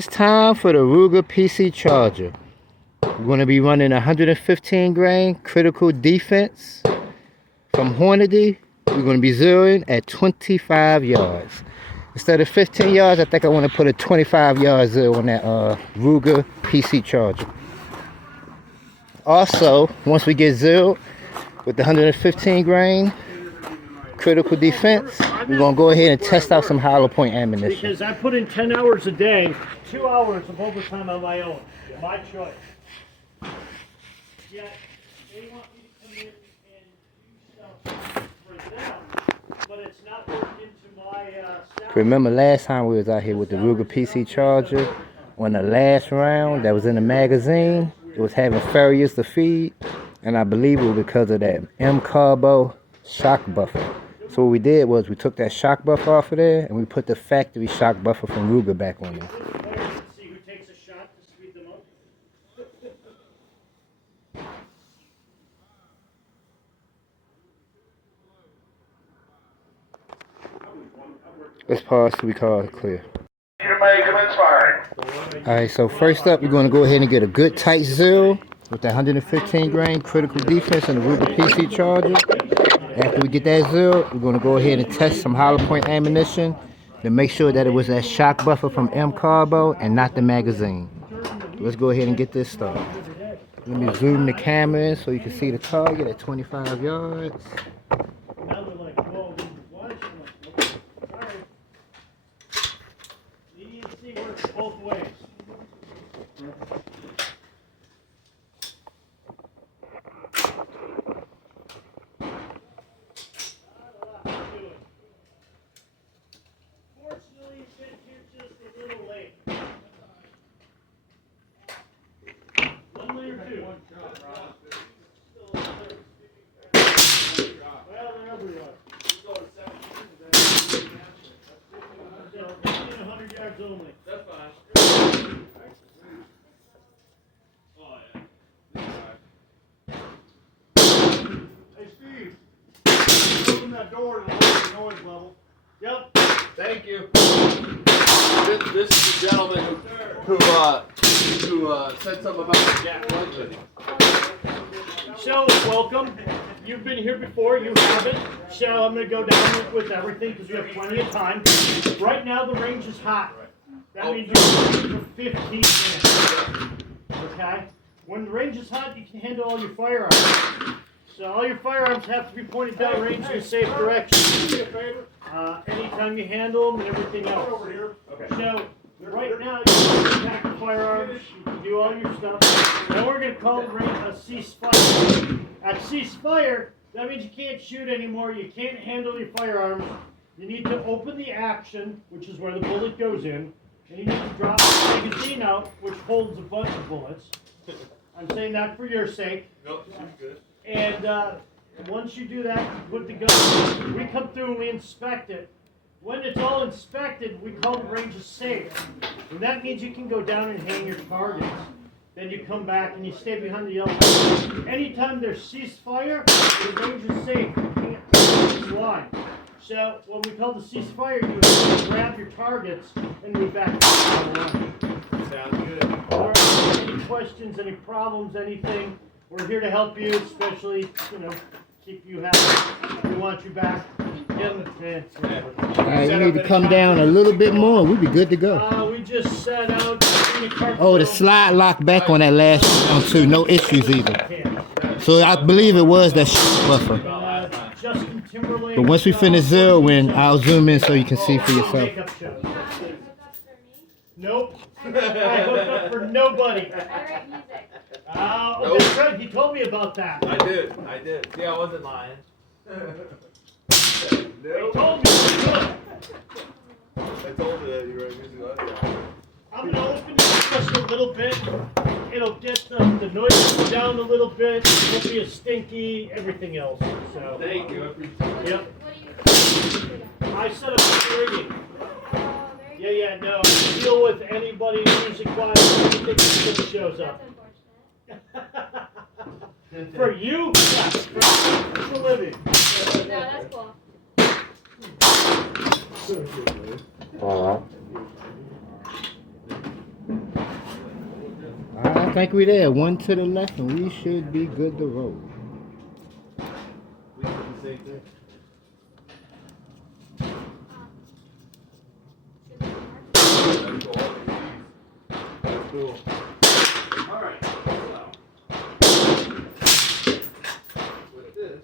it's time for the Ruger PC charger. We're going to be running 115 grain critical defense from Hornady. We're going to be zeroing at 25 yards. Instead of 15 yards, I think I want to put a 25-yard zero on that Ruger PC charger. Also, once we get zeroed with the 115 grain critical defense, we're going to go ahead and test out some hollow point ammunition. Because I put in 10 hours a day, 2 hours of overtime on my own. My choice. Yet, they want me to come in and do stuff for them, but it's not worked into my salary. Remember last time we was out here with the Ruger PC charger, on the last round that was in the magazine, it was having failures to feed, and I believe it was because of that M-Carbo shock buffer. So what we did was we took that shock buffer off of there and we put the factory shock buffer from Ruger back on there. See who takes a shot to speed them up. Let's pause so we call it clear. You may commence firing. Alright, so first up, we're going to go ahead and get a good tight zero with that 115 grain critical defense and the Ruger PC charger. After we get that zero, we're going to go ahead and test some hollow point ammunition to make sure that it was that shock buffer from M-Carbo and not the magazine. Let's go ahead and get this started. Let me zoom the camera in so you can see the target at 25 yards. Now they're like, whoa, why? Sorry. EDC works both ways. Fortunately, you've been here just a little late. 1 lane or 2? Well, they're everywhere. So, 100 yards only. That's fine. Oh, yeah. Hey, Steve. Open that door and lower the noise level. Yep. Thank you. This is the gentleman who said something about the Jack London. So, welcome. You've been here before, you haven't. So, I'm going to go down with everything because we have plenty of time. Right now, the range is hot. That means you're going for 15 minutes. Okay? When the range is hot, you can handle all your firearms. So, all your firearms have to be pointed down range in a safe direction. Anytime you handle them and everything else. Okay. So, right now, you can pack the firearms, you can do all your stuff. Now we're going to call the range a ceasefire. At ceasefire, that means you can't shoot anymore, you can't handle your firearms. You need to open the action, which is where the bullet goes in, and you need to drop the magazine out, which holds a bunch of bullets. I'm saying that for your sake. Nope, she's good. And once you do that, you put the gun. We come through and we inspect it. When it's all inspected, we call the range a safe. And that means you can go down and hang your targets. Then you come back and you stay behind the yellow. Anytime there's ceasefire, the range is safe. You can't cross this line. So when we call the ceasefire, you have to grab your targets and move back to the line. Sounds good. Or any questions, any problems, anything, we're here to help you, especially, keep you happy. We want you back. Alright, you need to come down a little bit more. We'll be good to go. We just set out. Oh, the slide locked back on that last round too. No issues either. So I believe it was that buffer. Justin Timberlake. But once we finish zeroing, I'll zoom in so you can see for yourself. Nope. I hooked up for nobody. Nope. That's right. He told me about that. I did. See, I wasn't lying. He told me. I told you that you were using that. I'm going to open this just a little bit. It'll get the noise down a little bit. It won't be as stinky, everything else. So. Thank you. I appreciate it. Yep. I set up the rigging. Yeah, no. I deal with anybody, music wise, anything that shows up. For you? Yeah. For a living. No, that's cool. I think we're there. One to the left, and we should be good to roll. We did the same thing. That's cool. All right. So, with this.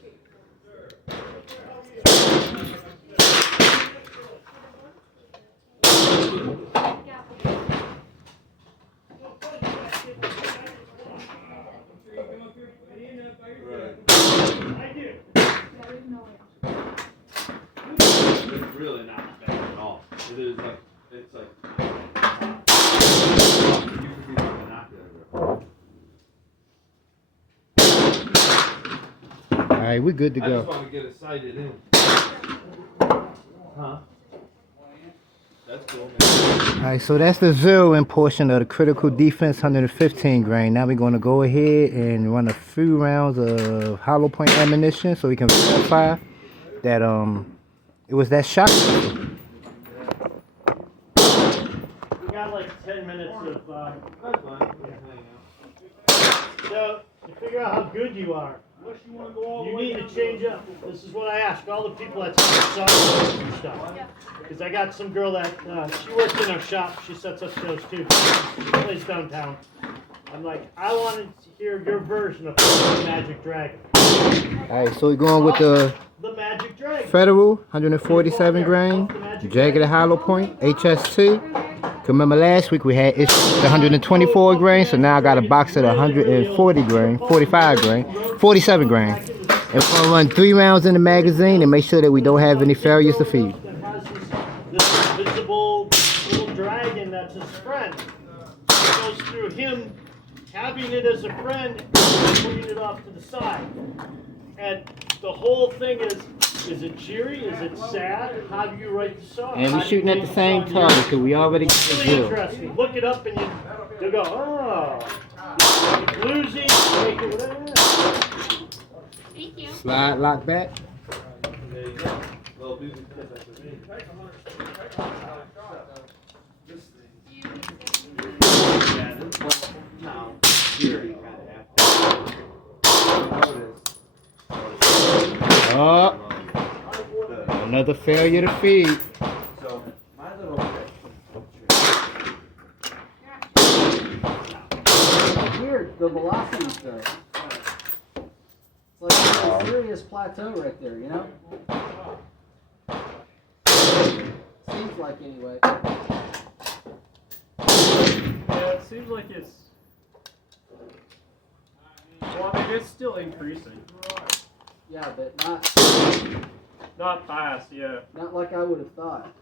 It's really not bad at all. It is like, it's like, you could be like binocular. Alright, we're good to I just go. want to get it sighted in. Huh? That's cool, man. Alright, so that's the zeroing portion of the critical defense 115 grain. Now we're going to go ahead and run a few rounds of hollow point ammunition so we can verify that it was that shot. We got like 10 minutes of, That's fine. so to figure out how good you are, you need to change up. This is what I ask all the people that sell shows and stuff. Because I got some girl that, she works in our shop, she sets up shows too. She plays downtown. I'm like, I want to hear your version of the Magic Dragon. Alright, so we're going with the Magic Dragon. Federal 147 grain, jagged hollow point, HST. Remember last week we had the 124 grain, so now I got a box of the 140 grain, 45 grain, 47 grain. And we're gonna run 3 rounds in the magazine and make sure that we don't have any failures to feed. That has this invisible little dragon that's his friend. It goes through him having it as a friend and putting it off to the side. And the whole thing is it cheery? Is it sad? How do you write the song? And we're shooting at the same target because we already got the It's really drill. interesting. Look it up and you'll go, oh. Bluesy, make it whatever. Thank you. Slide, lock back. There you go. Little music. This thing. Yeah, this one. Now, here you kind of have to notice. Oh, another failure to feed. So, my little Weird, the velocities though. It's like a serious plateau right there, you know? Seems like anyway. Yeah, it seems like it's. Well, I mean, it's still increasing. Yeah, but Not fast, yeah. not like I would have thought.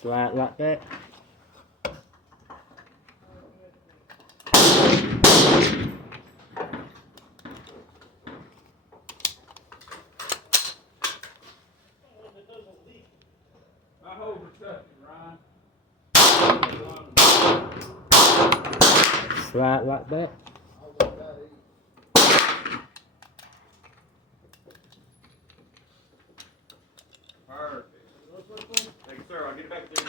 Slide, lock back. Slide, lock back. Perfect. Thank you, sir. I'll get it back to you.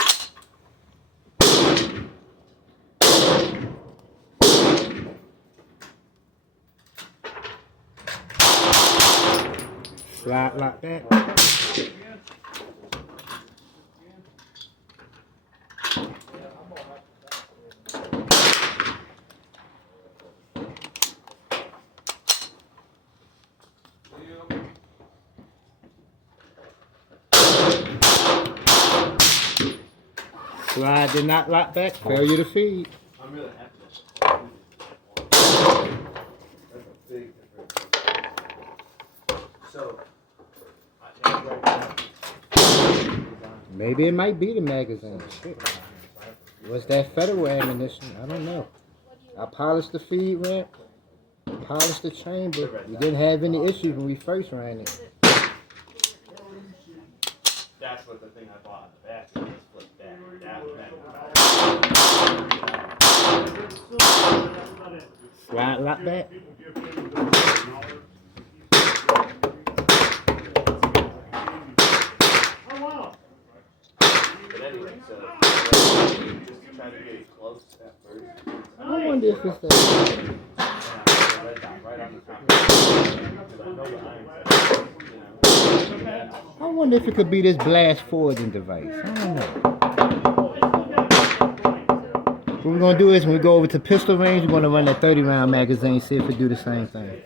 Slide, lock back. Slide did not lock back. Failure to feed. I'm really happy. That's a big difference. So, I think right now. Maybe it might be the magazine. Shit. Was that federal ammunition? I don't know. I polished the feed ramp, polished the chamber. We didn't have any issues when we first ran it. That's what the thing I bought in the back is. Flip that. Slide lock back. Oh wow. But anyway, so just trying to get close to that first. I wonder if it's the. Right down, right on the top. Because I know the iron's, I wonder if it could be this blast forging device. I don't know. What we're gonna do is when we go over to pistol range, we're gonna run that 30 round magazine, see if it do the same thing.